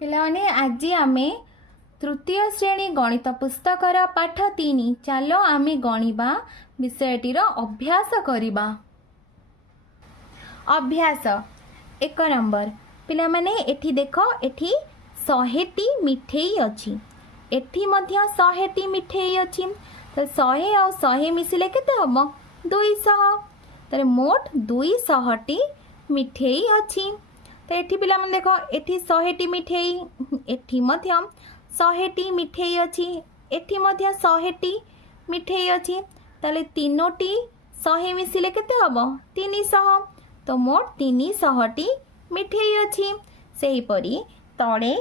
पिलाने आज आमे तृतीय श्रेणी गणित पुस्तकर पाठ 3 चलो आमे गणिबा विषयटीर अभ्यास करिबा। अभ्यास 1 नंबर पिला माने एठी देखो एठी 100टी मिठेई अछि, एठी मध्य 100टी मिठेई अछि। तो 100 और 100 मिसिले केते हबो 200। तर मोट 200टी मिठेई अछि। तो एठी पिला मन देखो एठी 100टी मिठेई, एठी मध्य 100टी मिठेई अछि, एठी मध्य 100टी मिठेई अछि। ताले तीनोटी 100 मिसिले केते हबो 300। तो मोट 300टी मिठेई अछि। सेही परी तळे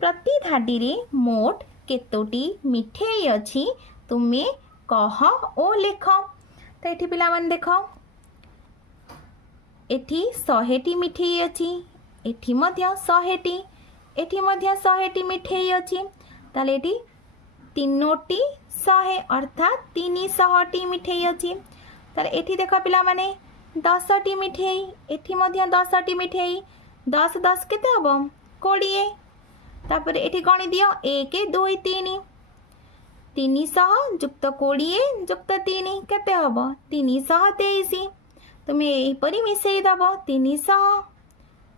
प्रति धाडी रे मोट केतोटी मिठेई अछि तुमे कह ओ लेख। तो एठी पिला मन देखो एठी 100टी मिठेई अछि, एठी मध्य 100टी, एठी मध्य 100टी मिठेई अछि। ताले एठी तीनोटी 100 अर्थात 300टी मिठेई अछि। ताले एठी देखो पिला माने 10टी मिठेई, एठी मध्य 10टी मिठेई, 10 10 केते हबो 20। तापर एठी गणी दियो 1 2 3, 300 जुक्त 20 जुक्त 3 केते हबो 323। तुमे एही परी मिसेई दबो 300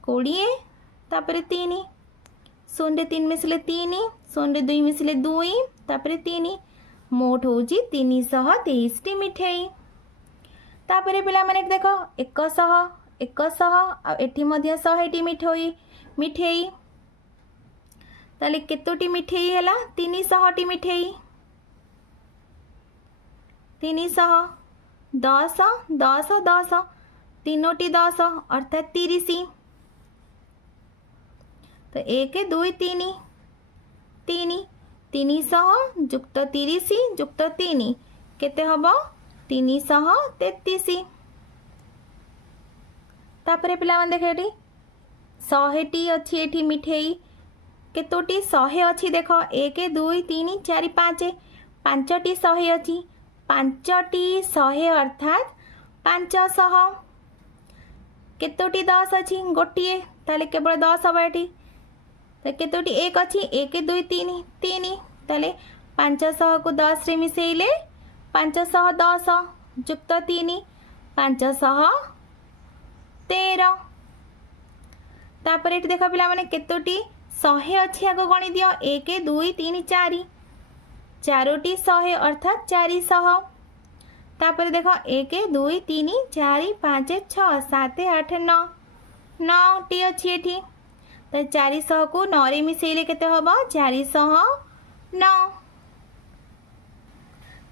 20 तापर 3, 0 रे 3 मिसले 3, 0 रे 2 मिसले 2 तापर 3, मोट होउची 323टी मिठेई। तापर पिला माने देखो 100 100 आ एठी मध्य 100टी मिठेई ताले केतोटी मिठेई हैला 300टी मिठेई, 300 10 10 10 तीनोटी 10 अर्थात 30। तो 1 2 3 3, 300 जुक्त 30 जुक्त 3 केते हबो 333। तापरे पिला मन देखे एठी 100टी अछि, एठी मिठेई केतोटी 100 अछि देखो 1 2 3 4 5 5टी 100 अछि, 5टी 100 अर्थात 500। केतोटी 10 अछि गोटिए ताले केवल 10 हबो एठी। तो केतोटी 1 अछि 1 2 3 3 ताले 500 को 10 रे मिसेइले 510 जुक्त 3 513। तापर एठी देखो पिला माने केतोटी 100 अछि आगो गणी दियो 1 2 3 4, चारोटी 100 अर्थात 400। तापर देखो 1 2 3 4 5 6 7 8 9 9टी अछि एठी। तो 400 को 9 रे मिसेइले केते हबो 409।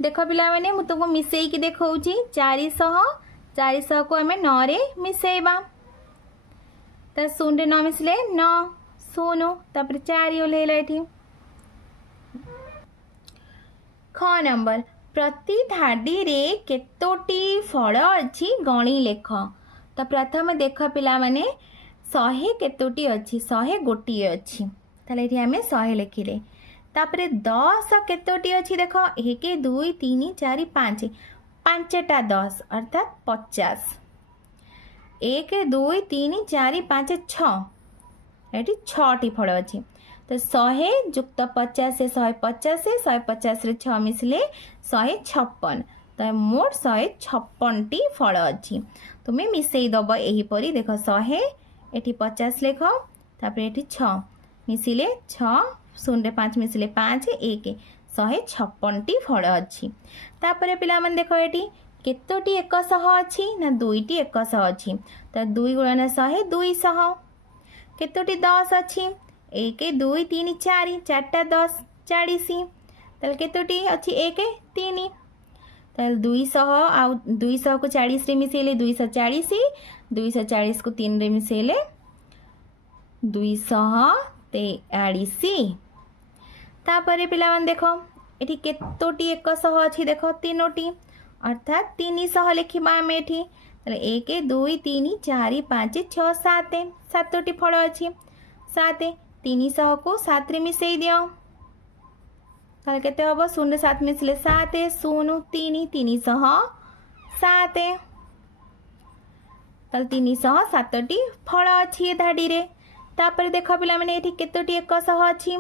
देखो पिला माने मु तुमको मिसेई की देखौची 400 को हमें 9 रे मिसेइबा। तो 0 रे 9 मिसले 9 0 तापर 4 ओलेला एठी। ख नंबर प्रति धाडी रे केतोटी फल अछि गणी लेख। तो प्रथम देख पिला माने 100 केतोटी अछि 100 गोटिए अछि ताले एठी हमें 100 लिखिले। तापरे 10 केतोटी अछि देखो 1 2 3 4 5 5टा 10 अर्थात 50। 1 2 3 4 5 6 एठी 6टी फल अछि। तो 100 जुक्त 50 150 150 रे 6 मिसले 156। तो मोट 156टी फल अछि। तुमे मिसेई दबो एही परी देखो 100 एठी 50 लेख तापर एठी 6 मिसिले 6 0 रे 5 मिसिले 5 1 156टी फल अछि। तापर पिला मन देखो एठी केतोटी 100 अछि ना दुईटी 100 अछि। तो 2 गुणन 100 200। केतोटी 10 अछि 1 2 3 4 चारटा 10 40। ताले केतोटी अछि 1 3 ताले 200 आ 200 को 40 रे मिसेले 240, 240 को 3 रे मिसेले 243। तापरे पिला मन देखो एठी केतोटी 100 अछि देखो तीनोटी अर्थात 300 लिखिबा हम एठी। ताले 1 2 3 4 5 6 7 7टी फल अछि 7 300 को 7 रे मिसेई दियो ताले केते हबो 0 रे 7 मिसले 7 0 3 307। ताले 307टी फल अछि धाडी रे। तापर देख पिला माने एठी केतोटी 100 अछि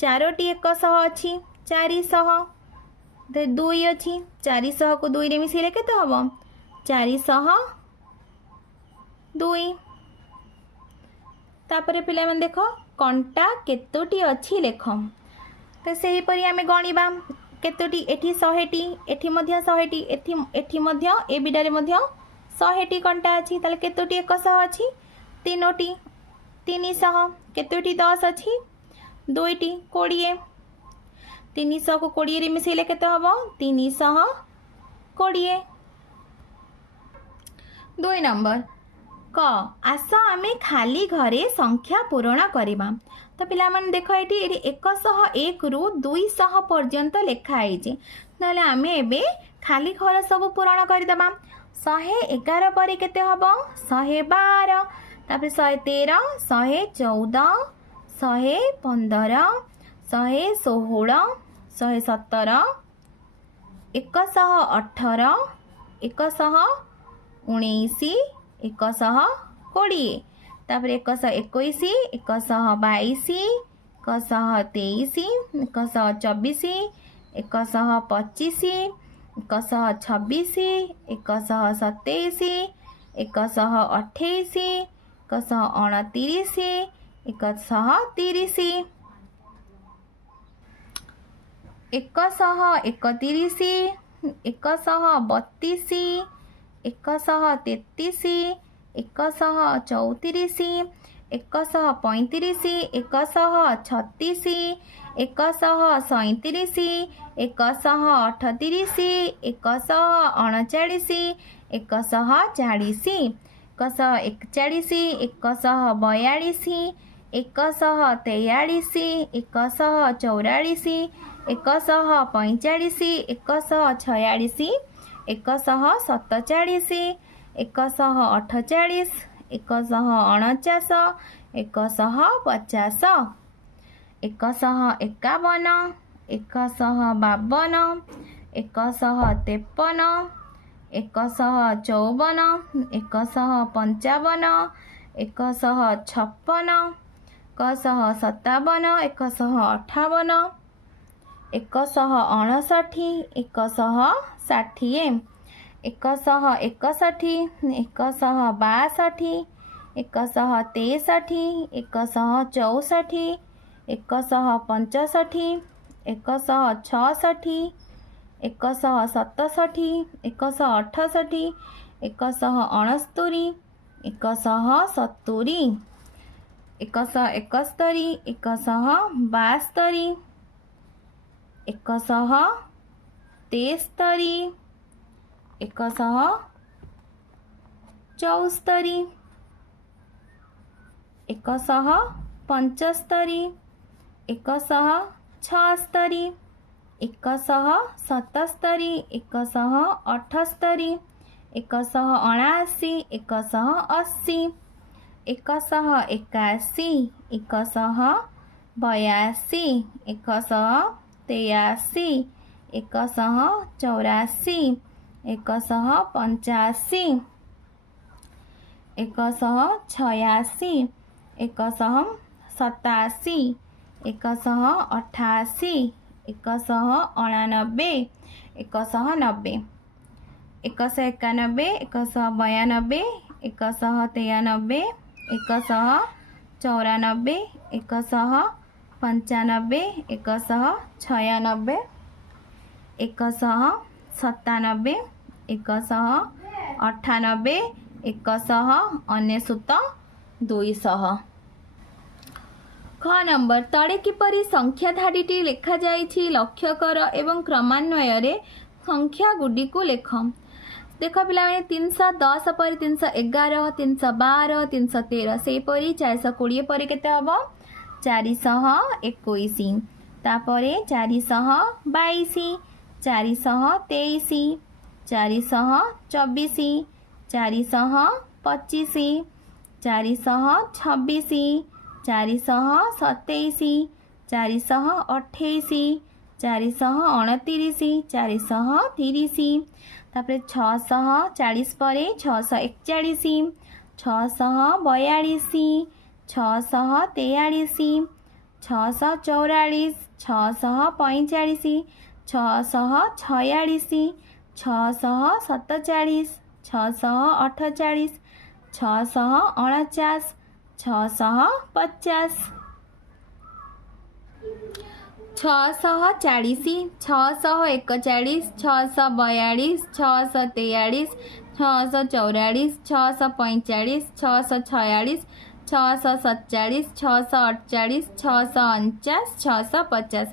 4टी 100 अछि 400 2 अछि 400 को 2 रे मिसेले केते हबो 400 2 तापर पिला माने देख कंटा केतोटी अछि लेख तो सही परी आमे गणिबा केतोटी एठी 100टी एठी मध्य 100टी एठी मध्य ए बिडारे मध्य 100टी कंटा अछि ताले केतोटी 100 अछि 3टी 300 केतोटी 10 अछि 2टी 20 300 को 20 रे मिसेले केते हबो 320 2 नंबर क आस आमे खाली घरे संख्या पूरण करिबा तो पिला मन देखो एठी 101 रु 200 पर्यंत लेखा आइजे नले आमे एबे खाली घर सब पूरण कर देबा 111 परे केते हबो 112 तापर 113 114 115 116 117 118 119 120 तापर 121 122 123 124 125 126 127 128 129 130 131 132 133 134 135 136 137 138 139 140 141 142 143 144 145 146 147 148 149 150 151 152 153 154 155 156 157 158 159 160 161 162 163 164 165 167 168 169 170 171 170 171 172 173 174 175 176 177 178 179 180 181 182 183 184 185 186 187 188 199 190 191 192 193 194 195 196 197 198 199 200 ख नंबर तले किपरि संख्या धाड़ीटी लेखा जाइछि लक्ष्य कर एवं क्रमान्वय संख्या गुडी को लेख देख पिला 310 पर 311 312 313 से परी 420 पर केते हबो 421 तापरे 422 423 424 425 426 427 428 429 430 तापर 640 पर 641 642 643 644 645 646 647 648 649 650 640 641 642 643 644 645 646 647 648 649 650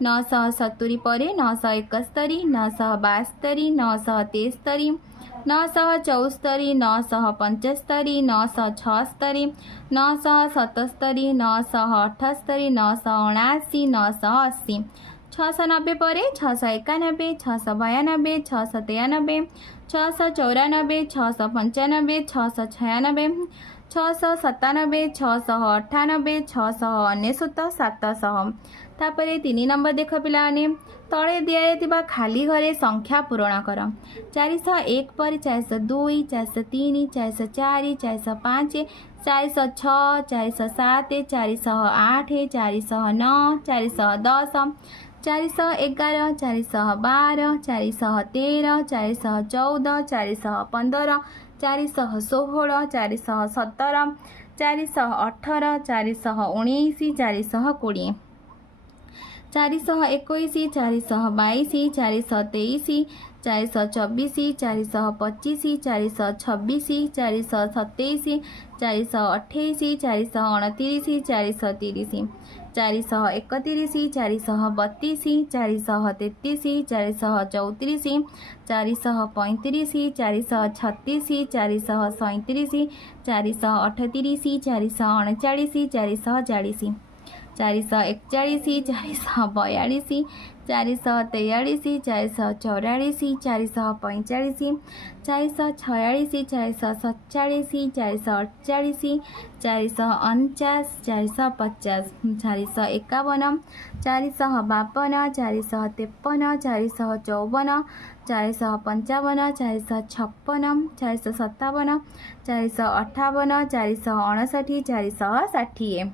970 ପରେ 971 972 973 974 975 976 977 978 979 980 690 ପରେ 691 692 693 694 695 696 697 698 699 700 तापर 3 नंबर देख पिलाने तले दिया खाली घरे संख्या पूरण कर 401 पर 402 403 404 405 406 407 408 409 410 411 412 413 414 415 416 417 418 419 420 421 422 423 424 425 426 427 428 429 430 431 432 433 434 435 436 437 438 439 440 441 442 443 445 446 447 449 450 451 452 453 454 455 454 455 456 457 458 459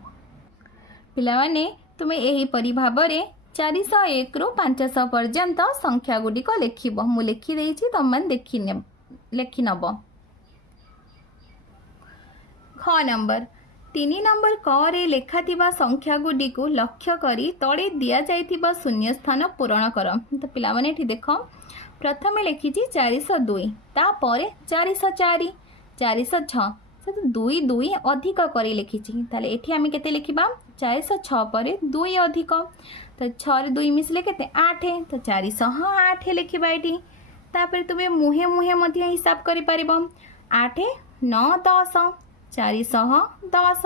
पिलाने तुमे एहीपरि भाव 401 रु 500 पर्यंत संख्या गुड़िक लिख मु लिखिदे तुम मैंने लिखि नब। ख नंबर 3 नंबर क रे लेखा संख्या गुड़िक लक्ष्य करी तले दिया जाइथिबा शून्य स्थान पूरण कर। तो पिलाने एठी देख प्रथम लिखी 402 तापर 404 406 दुई दुई अधिक कर लिखी एठी आम के लिखा 406 पर 2 अधिक तो 6 2 मिसले के 8 तो 408 लिखा ये तापर तुम्हें मुहे मुहे हिसाब कर 8 9 10 410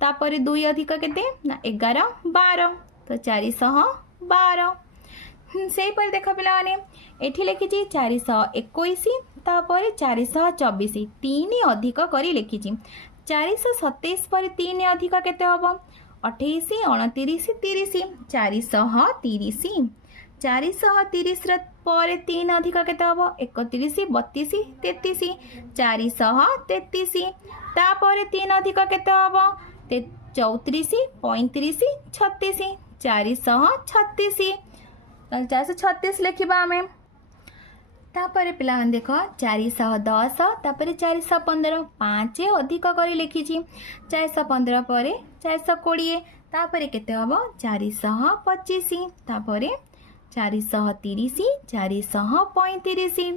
तापर 2 अधिक के 11 12 तो 412 से पर देख पिलाने एठी लिखी 421 तापर 424 3 अधिक कर लिखी 427 पर 3 अधिक केते हम 28 29 30 430 430 पर 3 अधिक केते हम 31 32 33 433 तापर 3 अधिक केते हम 34 35 36 436 436 लिखा आम तापर पिला देख 410 तापर 415 5 अधिक कर लिखी 415 पर 420 तापर केते हम 425 तापर 430 435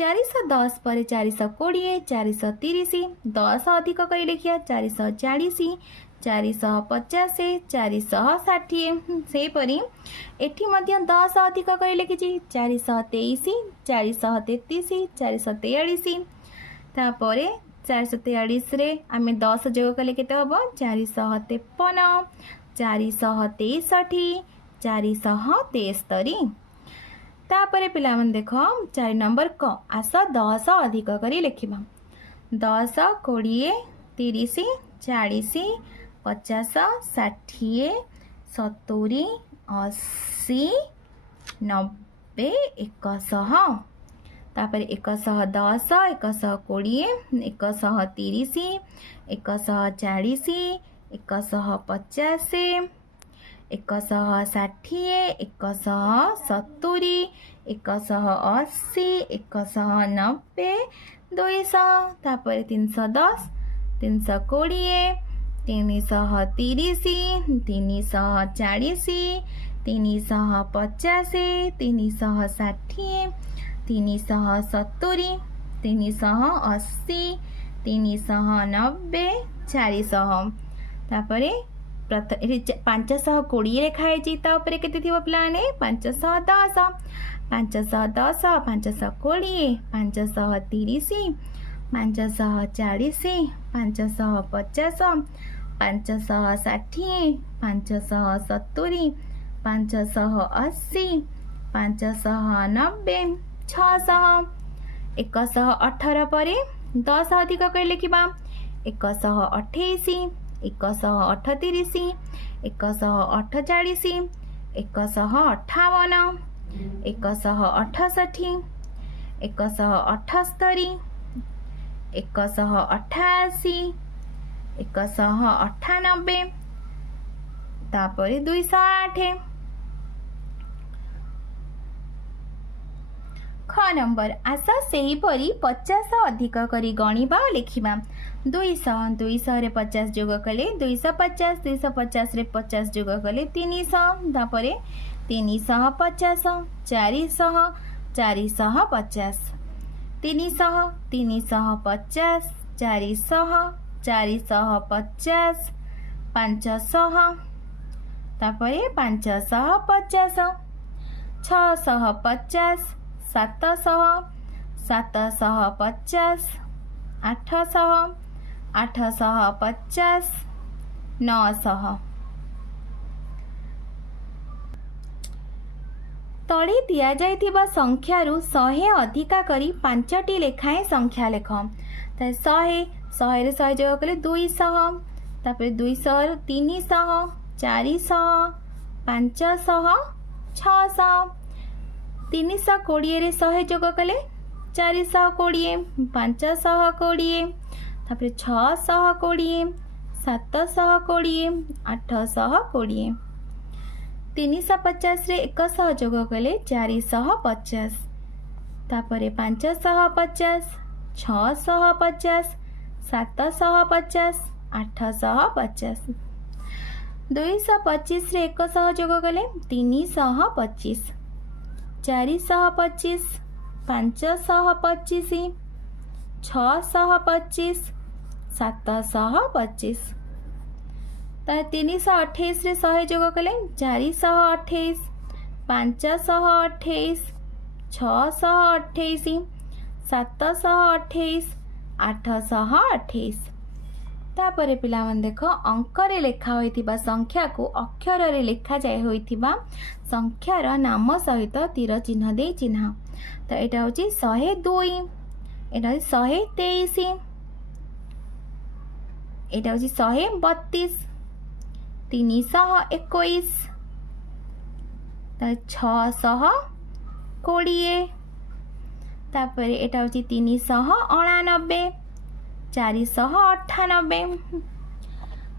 410 पर 420 430 10 अधिक कर लिखिया 440 450 460 सेपरी एठी मध्य 10 अधिक कर लिखी 423 433 443 तापर 443 रे आम 10 जोग कले केते हबो 453 463 473 तापर पिला मन देख 4 नंबर क आस 10 अधिक कर लिखा 10 20 30 40 50 60 70 80 90 100 तापर 110 120 130 140 150 160 170 180 190 200 तापर 310 320 330 340 350 360 370 380 390 400 तापर 520 लिखाई तापर केते थिबो पिलाने 510 510 520 530 540 550 560 570 580 590 600 118 पर 10 अधिक कर लिखा 128 138 148 158 168 178 188 198 तापर 208 ख नंबर आस से परी 50 अधिक करी गणिबा लिखिबा 200 200 रे 50 जोग कले 250 250 रे 50 जोग कले 300 तापरे 350 400 450 300 350 400 450 500 तापरे 550 650 700 750 800 850 900 तले दिया जाइथिबा संख्यारु 100 अधिका करी 5टी लेखाएं संख्या लेख तो 100 100 रे 100 जोग कले 200 तापर 200 300 400 500 600 320 रे 100 जोग कले 420 520 तापर 620 720 820 350 रे 100 जोग कले 450 तापर 550 650 750 850 225 रे 100 जोग कले 325 425 525 625 725 328 रे 100 जोग कले 428 528 628 728 828 तापर पिला मन देख अंक रे लेखा होइथिबा संख्या को अक्षर रे लेखा जाय होइथिबा संख्यार नाम सहित तीर चिन्ह दे चिन्ह तो एटा होची 102 एटा होची 123 एटा होची 132 321 620 तापर एटा होची 399 498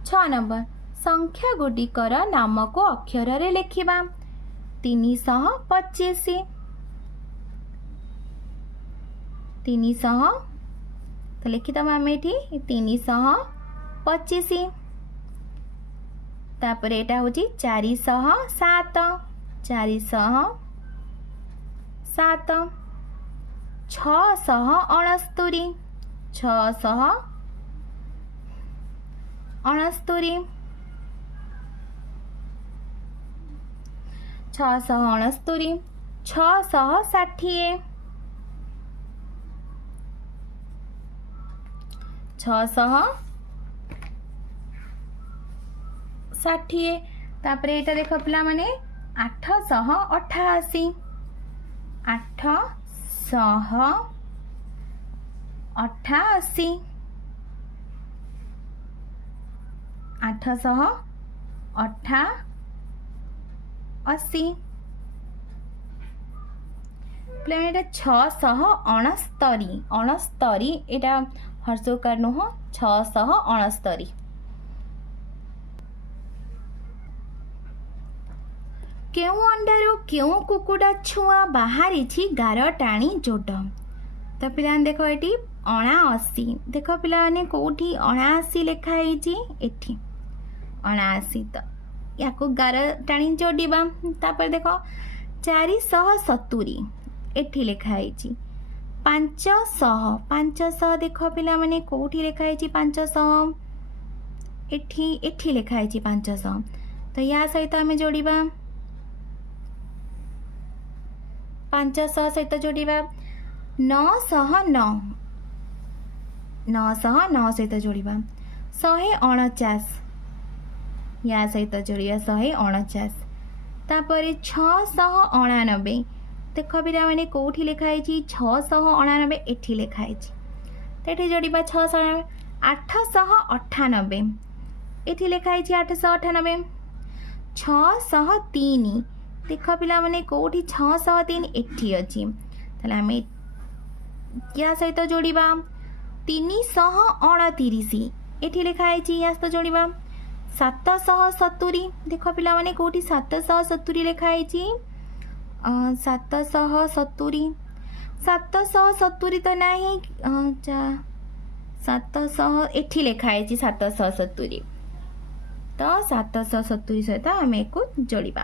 6 नंबर संख्या गुडिकर नाम को अक्षर रे लिखिबा 325 300 तो लिखिदमा आम एठी 325 तापर एटा होची 407 407 669 669 669 660 660 तापर एटा देख पिला माने 888 888 888 ପିଲାମାନେ ଏଇଟା 669 ଅଣସ୍ତରୀ ଏଇଟା ହର୍ଷଉକାର ନୁହଁ 669। କେଉଁ ଅଣ୍ଡାରୁ କେଉଁ କୁକୁଡ଼ା ଛୁଆ ବାହାରିଛି ଗାର ଟାଣି ଯୋଡ଼। ତ ପିଲାମାନେ ଦେଖ ଏଠି 79 ଦେଖ ପିଲାମାନେ କେଉଁଠି 79 ଲେଖା ହେଇଛି ଏଠି 79 ତ ୟାକୁ ଗାର ଟାଣି ଯୋଡ଼ିବା। ତାପରେ ଦେଖ 470 ଏଠି ଲେଖା ହେଇଛି 500 ଦେଖ ପିଲାମାନେ କେଉଁଠି ଲେଖା ହେଇଛି 500 ଏଠି ଲେଖା ହେଇଛି 500 ତ ୟା ସହିତ ଆମେ ଯୋଡ଼ିବା 500 ସହିତ ଯୋଡ଼ିବା 909 ସହିତ ଯୋଡ଼ିବା 149 ୟା ସହିତ ଯୋଡ଼ିବା 149। ତାପରେ 699 ଦେଖ ପିଲାମାନେ କେଉଁଠି ଲେଖା ହେଇଛି 699 ଏଠି ଲେଖା ହେଇଛି ତ ଏଠି ଯୋଡ଼ିବା 699। 898 ଏଠି ଲେଖା ହେଇଛି 898। 603 ଦେଖ ପିଲାମାନେ କେଉଁଠି 603 ଏଠି ଅଛି ତାହେଲେ ଆମେ ୟା ସହିତ ଯୋଡ଼ିବା 329 ଏଠି ଲେଖା ହେଇଛି ୟା ସହିତ ଯୋଡ଼ିବା 770 ଦେଖ ପିଲାମାନେ କେଉଁଠି 770 ଲେଖା ହେଇଛି 770 ତ ନାହିଁ 700 ଏଠି ଲେଖା ହେଇଛି 770 ତ 770 ସହିତ ଆମେ ୟାକୁ ଯୋଡ଼ିବା।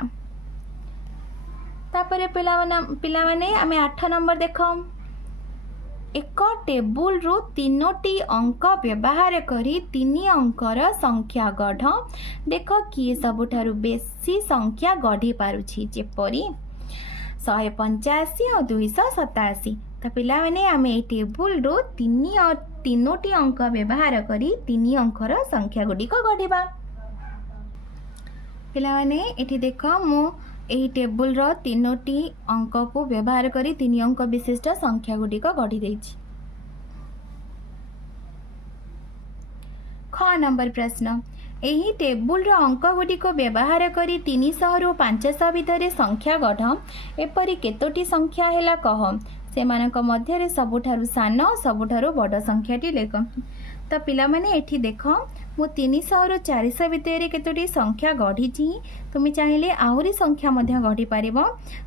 ତାପରେ ପିଲାମାନେ ଆମେ 8 ନମ୍ବର ଦେଖ ଏକ ଟେବୁଲରୁ 3ଟି ଅଙ୍କ ବ୍ୟବହାର କରି 3 ଅଙ୍କର ସଂଖ୍ୟା ଗଢ଼। ଦେଖ କିଏ ସବୁଠାରୁ ବେଶୀ ସଂଖ୍ୟା ଗଢ଼ି ପାରୁଛି ଯେପରି 185 ଆଉ 287। ତ ପିଲାମାନେ ଆମେ ଏଇ ଟେବୁଲରୁ 3ଟି ଅଙ୍କ ବ୍ୟବହାର କରି 3 ଅଙ୍କର ସଂଖ୍ୟା ଗୁଡ଼ିକ ଗଢ଼ିବା। ପିଲାମାନେ ଏଠି ଦେଖ ମୁଁ ଏହି ଟେବୁଲର 3ଟି ଅଙ୍କକୁ ବ୍ୟବହାର କରି 3 ଅଙ୍କ ବିଶିଷ୍ଟ ସଂଖ୍ୟା ଗୁଡ଼ିକ ଗଢ଼ି ଦେଇଛି। ख ନମ୍ବର ପ୍ରଶ୍ନ ଏହି ଟେବୁଲର ଅଙ୍କ ଗୁଡ଼ିକ ବ୍ୟବହାର କରି 300ରୁ 500 ଭିତରେ ସଂଖ୍ୟା ଗଢ଼। ଏପରି କେତୋଟି ସଂଖ୍ୟା ହେଲା କହ। ସେମାନଙ୍କ ମଧ୍ୟରେ ସବୁଠାରୁ ସାନ ସବୁଠାରୁ ବଡ଼ ସଂଖ୍ୟାଟି ଲେଖ। ତ ପିଲାମାନେ ଏଠି ଦେଖ ମୁଁ 300ରୁ 400 ଭିତରେ କେତୋଟି ସଂଖ୍ୟା ଗଢ଼ିଛି। ତୁମେ ଚାହିଁଲେ ଆହୁରି ସଂଖ୍ୟା ମଧ୍ୟ ଗଢ଼ିପାରିବ।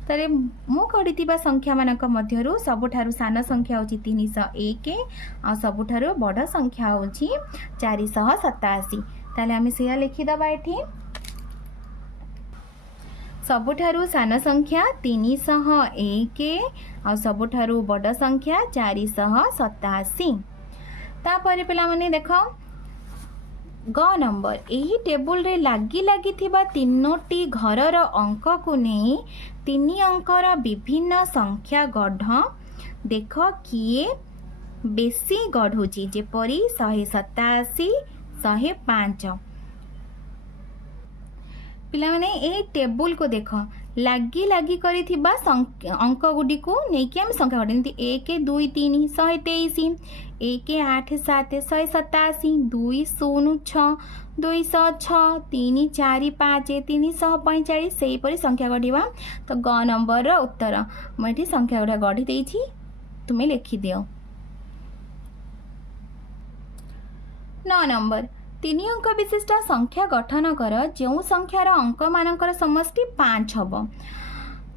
ତାହେଲେ ମୁଁ ଗଢ଼ିଥିବା ସଂଖ୍ୟାମାନଙ୍କ ମଧ୍ୟରୁ ସବୁଠାରୁ ସାନ ସଂଖ୍ୟା ହେଉଛି 301 ଆଉ ସବୁଠାରୁ ବଡ଼ ସଂଖ୍ୟା ହେଉଛି 487। ତାହେଲେ ଆମେ ସେଇଆ ଲେଖିଦେବା ଏଠି ସବୁଠାରୁ ସାନ ସଂଖ୍ୟା 301 ଆଉ ସବୁଠାରୁ ବଡ଼ ସଂଖ୍ୟା 487। ତାପରେ ପିଲାମାନେ ଦେଖ ଗ ନମ୍ବର ଏହି ଟେବୁଲରେ ଲାଗିଥିବା 3ଟି ଘରର ଅଙ୍କକୁ ନେଇ 3 ଅଙ୍କର ବିଭିନ୍ନ ସଂଖ୍ୟା ଗଢ଼। ଦେଖ କିଏ ବେଶୀ ଗଢ଼ୁଛି ଯେପରି 187 105। ପିଲାମାନେ ଏହି ଟେବୁଲକୁ ଦେଖ ଲାଗି କରିଥିବା ଅଙ୍କ ଗୁଡ଼ିକୁ ନେଇକି ଆମେ ସଂଖ୍ୟା ଗଢ଼ିବା। ଯେମିତି 1 2 3 123 1 8 7 187 2 0 6 206 3 4 5 345 ସେହିପରି ସଂଖ୍ୟା ଗଢ଼ିବା। ତ ଗ ନମ୍ବରର ଉତ୍ତର ମୁଁ ଏଠି ସଂଖ୍ୟା ଗୁଡ଼ା ଗଢ଼ି ଦେଇଛି ତୁମେ ଲେଖିଦିଅ। 9 ନମ୍ବର 3 ଅଙ୍କ ବିଶିଷ୍ଟ ସଂଖ୍ୟା ଗଠନ କର ଯେଉଁ ସଂଖ୍ୟାର ଅଙ୍କମାନଙ୍କର ସମଷ୍ଟି 5 ହେବ।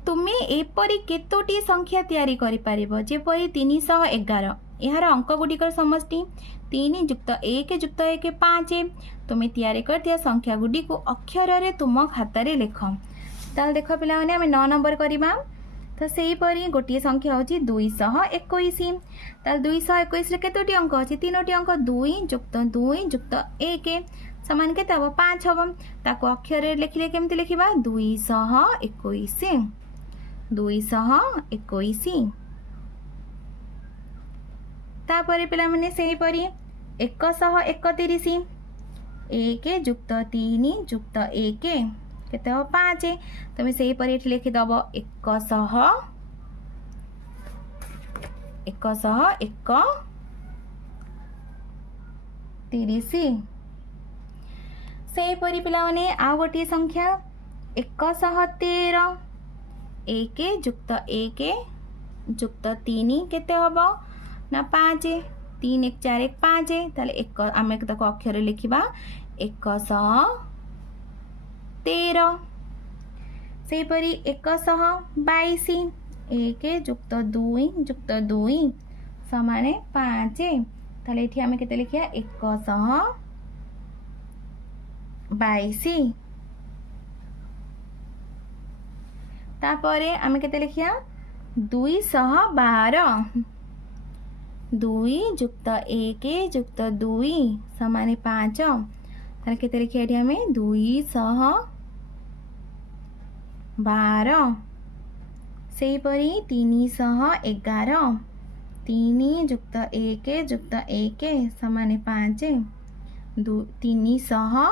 ତୁମେ ଏପରି କେତୋଟି ସଂଖ୍ୟା ତିଆରି କରିପାରିବ ଯେପରି 311 ଏହାର ଅଙ୍କ ଗୁଡ଼ିକର ସମଷ୍ଟି 3 ଯୁକ୍ତ 1 ଯୁକ୍ତ 1 5। ତୁମେ ତିଆରି କରିଥିବା ସଂଖ୍ୟା ଗୁଡ଼ିକୁ ଅକ୍ଷରରେ ତୁମ ଖାତାରେ ଲେଖ। ତାହେଲେ ଦେଖ ପିଲାମାନେ ଆମେ 9 ନମ୍ବର କରିବା। ତ ସେହିପରି ଗୋଟିଏ ସଂଖ୍ୟା ହେଉଛି 221। ତାହେଲେ 221ରେ କେତୋଟି ଅଙ୍କ ଅଛି 3ଟି ଅଙ୍କ 2 ଯୁକ୍ତ 1 ସମାନ କେତେ ହେବ 5 ହେବ। ତାକୁ ଅକ୍ଷରରେ ଲେଖିଲେ କେମିତି ଲେଖିବା 221। ତାପରେ ପିଲାମାନେ ସେହିପରି 131 1 ଯୁକ୍ତ 3 ଯୁକ୍ତ 1 କେତେ ହେବ 5। ତୁମେ ସେହିପରି ଏଠି ଲେଖିଦେବ 131। ସେହିପରି ପିଲାମାନେ ଆଉ ଗୋଟିଏ ସଂଖ୍ୟା 113 1 ଯୁକ୍ତ 1 ଯୁକ୍ତ 3 କେତେ ହେବ ନା 5 3 1 4 1 5 ତାହେଲେ ଏକ ଆମେ ତାକୁ ଅକ୍ଷରରେ ଲେଖିବା 113 ସେହିପରି 122 1 ଯୁକ୍ତ 2 ସମାନେ 5 ତାହେଲେ ଏଠି ଆମେ କେତେ ଲେଖିବା 122 तापरे आमे केते लिखिया 212 2 जुक्त 1 जुक्त 2 समान 5 ताले केते लिखिया एठी आमे 212 सेही परी 311 3 जुक्त 1 जुक्त 1 समान 5 311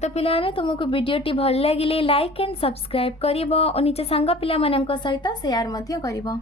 तो पिलाने तुमको वीडियोटी भल लगिले लाइक एंड सब्सक्राइब करिवो और निज संग पिला मनक सहित शेयर मध्य करिवो।